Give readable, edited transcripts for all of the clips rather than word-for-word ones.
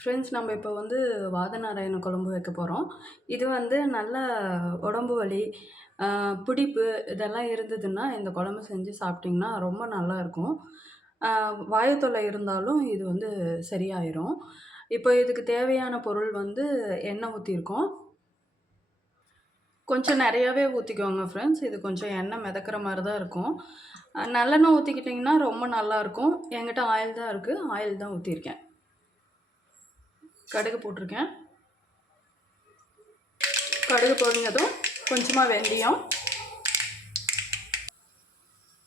Friends நம்ம இப்போ வந்து வாதநாராயண குழம்பு வைக்க போகிறோம். இது வந்து நல்ல உடம்பு வலி, பிடிப்பு இதெல்லாம் இருந்ததுன்னா, இந்த குழம்பு செஞ்சு சாப்பிட்டிங்கன்னா ரொம்ப நல்லாயிருக்கும். அ வாயு தொல்லை இருந்தாலும் இது வந்து சரியாயிரும். இப்போ இதுக்கு தேவையான பொருள் வந்து எண்ணெய் ஊத்தியிருக்கோம். கொஞ்சம் நெறையாவே ஊத்திக்கோங்க ஃப்ரெண்ட்ஸ். இது கொஞ்சம் எண்ணெய் மிதக்கிற மாரி தான் இருக்கும். நல்லெண்ணெய் ஊத்திக்கிட்டிங்கன்னா ரொம்ப நல்லாயிருக்கும். என்கிட்ட ஆயில் தான் இருக்கு. ஆயில் தான் ஊத்தியிருக்கேன். கடுகு போட்டிருக்கேன். கடுகு பொரிஞ்சதும் கொஞ்சமாக வெந்தயம்,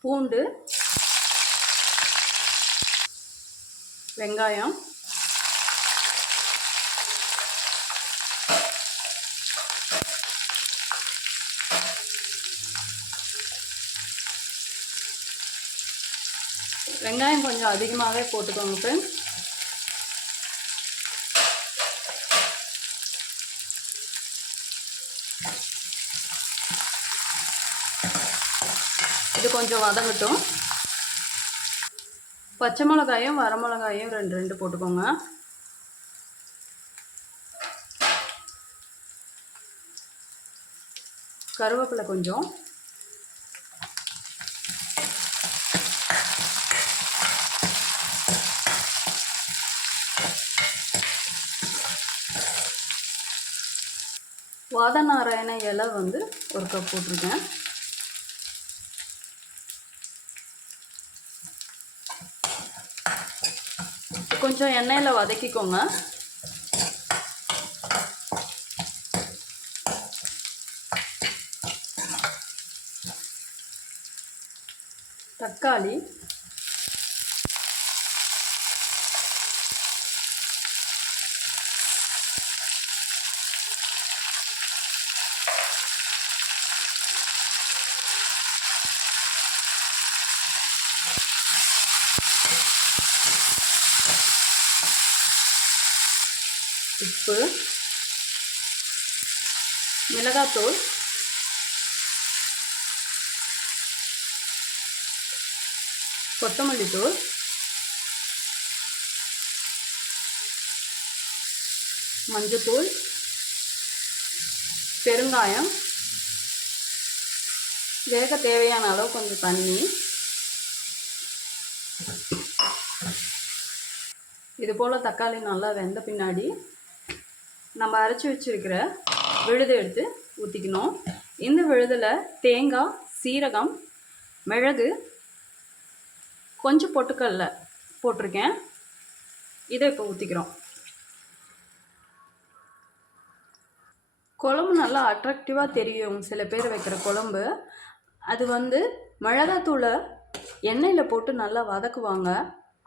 பூண்டு, வெங்காயம், வெங்காயம் கொஞ்சம் அதிகமாகவே போட்டுக்கோங்க ஃப்ரெண்ட்ஸ். இது கொஞ்சம் வதங்கட்டும். பச்சை மிளகாயும் வரமிளகாயும் 2 போட்டுக்கோங்க. கருவேப்பிலை கொஞ்சம், வாதநாராயண இலை வந்து 1 கப் போட்டிருக்கேன். கொஞ்சம் எண்ணெயில் வதக்கிக்கோங்க. தக்காளி, உப்பு, மிளகாத்தூள், கொத்தமல்லி தூள், மஞ்சத்தூள், பெருங்காயம், வேக தேவையான அளவு கொஞ்சம் தண்ணி. இது போல் தக்காளி நல்லா வெந்த பின்னாடி நம்ம அரைச்சி வச்சுருக்கிற விழுதை எடுத்து ஊற்றிக்கணும். இந்த விழுதில் தேங்காய், சீரகம், மிளகு, கொஞ்சம் பொட்டுக்கடலை போட்டிருக்கேன். இதை இப்போ ஊற்றிக்கிறோம். குழம்பு நல்லா அட்ராக்டிவாக தெரியும் சில பேர் வைக்கிற குழம்பு. அது வந்து மிளகாத்தூளை எண்ணெயில் போட்டு நல்லா வதக்குவாங்க.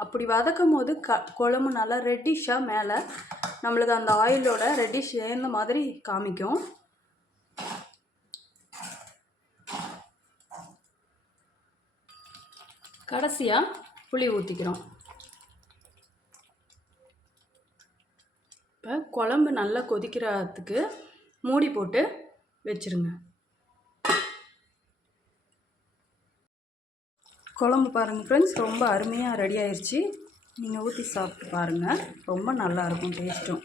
அப்படி வதக்கும் போது குழம்பு நல்லா ரெட்டிஷாக மேலே நம்மளுக்கு அந்த ஆயிலோட ரெட்டிஷ் சேர்ந்த மாதிரி காமிக்கும். கடைசியாக புளி ஊற்றிக்கிறோம். இப்போ குழம்பு நல்லா கொதிக்கிறதுக்கு மூடி போட்டு வச்சுருங்க. குழம்பு பாருங்கள் ஃப்ரெண்ட்ஸ், ரொம்ப அருமையாக ரெடி ஆயிடுச்சு. நீங்கள் ஊற்றி சாப்பிட்டு பாருங்கள், ரொம்ப நல்லாயிருக்கும் டேஸ்ட்டும்.